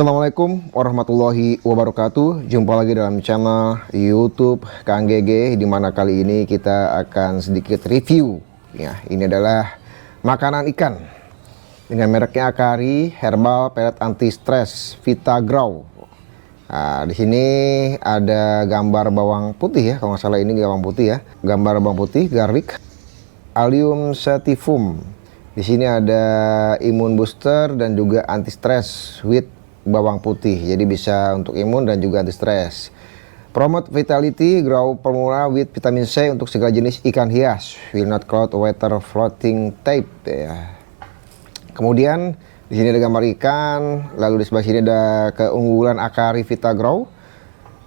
Assalamualaikum warahmatullahi wabarakatuh. Jumpa lagi dalam channel YouTube Kang GG, di mana kali ini kita akan sedikit review. Ya, ini adalah makanan ikan dengan mereknya Akari Herbal Pellet Anti Stress Vitagrow. Nah, di sini ada gambar bawang putih ya, kalau nggak salah ini bawang putih ya. Gambar bawang putih, garlic, Allium sativum. Di sini ada imun booster dan juga anti stress with bawang putih, jadi bisa untuk imun dan juga anti stress. Promote vitality, grow formula with vitamin C untuk segala jenis ikan hias. Will not cloud water floating tape ya. Kemudian di sini ada gambar ikan, lalu di sebelah sini ada keunggulan Akari Vitagrow.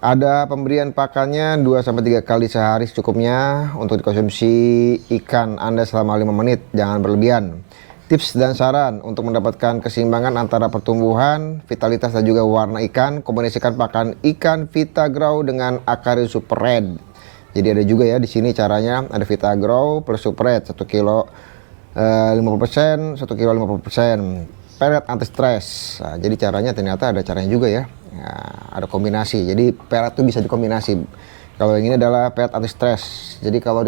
Ada pemberian pakannya 2-3 kali sehari secukupnya untuk dikonsumsi ikan Anda selama 5 menit, jangan berlebihan. Tips dan saran untuk mendapatkan keseimbangan antara pertumbuhan, vitalitas dan juga warna ikan, kombinasikan pakan ikan Vitagrow dengan Akari Super Red. Jadi ada juga ya di sini caranya, ada Vitagrow plus Super Red 1 kilo 50%, 1 kilo 50%. Pellet anti stress. Nah, jadi caranya ternyata ada caranya juga ya. Nah, ada kombinasi. Jadi pellet itu bisa dikombinasi. Kalau yang ini adalah pellet anti stress. Jadi kalau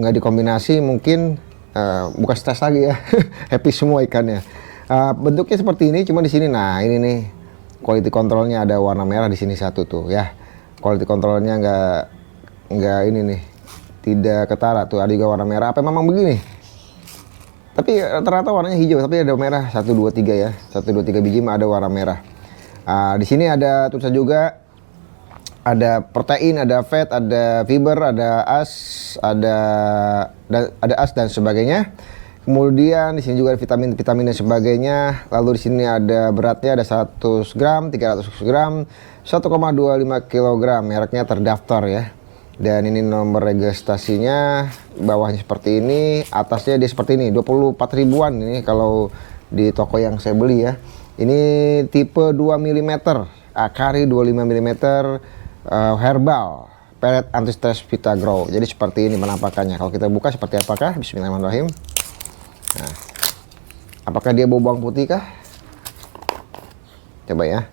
nggak dikombinasi mungkin bukan stres lagi ya. Happy semua ikannya. Bentuknya seperti ini, cuma di sini nah ini nih quality controlnya ada warna merah di sini satu tuh ya. Quality controlnya nggak ini nih, tidak ketara tuh, ada juga warna merah. Apa memang begini? Tapi rata-rata warnanya hijau, tapi ada merah 1, 2, 3 ya. 1, 2, 3 biji mah ada warna merah. Di sini ada tulisan juga, ada protein, ada fat, ada fiber, ada as, ada as dan sebagainya. Kemudian di sini juga ada vitamin dan sebagainya. Lalu di sini ada beratnya, ada 100 gram, 300 gram, 1,25 kg. Mereknya terdaftar ya. Dan ini nomor registrasinya, bawahnya seperti ini, atasnya dia seperti ini, 24 ribuan ini kalau di toko yang saya beli ya. Ini tipe 2 mm, Akari 25 mm, herbal, pellet anti stress Vitagrow. Jadi seperti ini penampakannya. Kalau kita buka seperti apakah? Bismillahirrahmanirrahim. Nah, apakah dia bau bawang putih kah? Coba ya.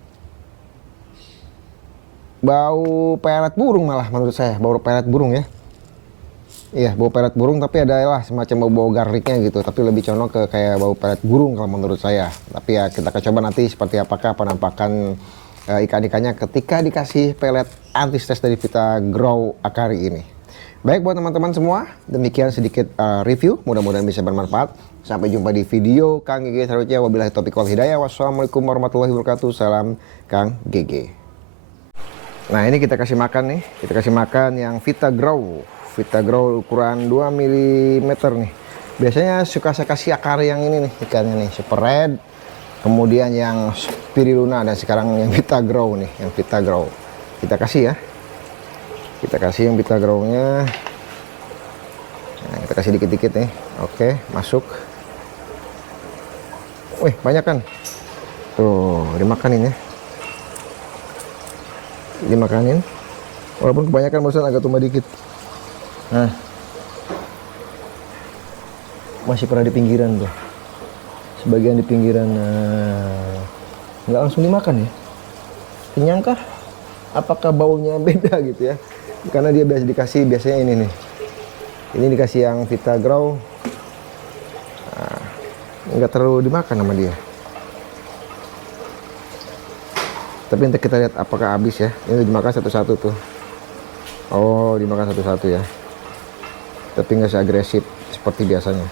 Bau pelet burung malah menurut saya, bau pelet burung ya. Iya, bau pelet burung, tapi ada lah semacam bau-bau garlicnya gitu, tapi lebih condong ke kayak bau pelet burung kalau menurut saya. Tapi ya kita akan coba nanti seperti apakah penampakan ikan-ikannya ketika dikasih pelet anti stress dari Vitagrow Akari ini. Baik buat teman-teman semua, demikian sedikit review, mudah-mudahan bisa bermanfaat. Sampai jumpa di video Kang GG selanjutnya. Wabillahi taufiq wal hidayah. Wassalamualaikum warahmatullahi wabarakatuh. Salam Kang GG. Nah, ini kita kasih makan nih, kita kasih makan yang Vitagrow ukuran 2 mm nih. Biasanya suka saya kasih Akari yang ini nih, ikannya nih, Super Red, kemudian yang Spirulina, dan sekarang yang Vitagrow nih, yang Vitagrow. Kita kasih ya, kita kasih yang Vitagrownya. Nah, kita kasih dikit-dikit nih, oke, masuk. Wih, banyak kan? Tuh, dimakanin ya. Dimakanin, walaupun kebanyakan bosan agak tumbah dikit. Nah, masih pernah di pinggiran tuh, sebagian di pinggiran. Nah, nggak langsung dimakan ya. Kenyang kah? Apakah baunya beda gitu ya? Karena dia biasanya ini nih, ini dikasih yang Vitagrow. Nah, nggak terlalu dimakan sama dia. Tapi nanti kita lihat apakah habis ya. Ini dimakan satu-satu tuh. Oh, dimakan satu-satu ya. Tapi nggak seagresif seperti biasanya.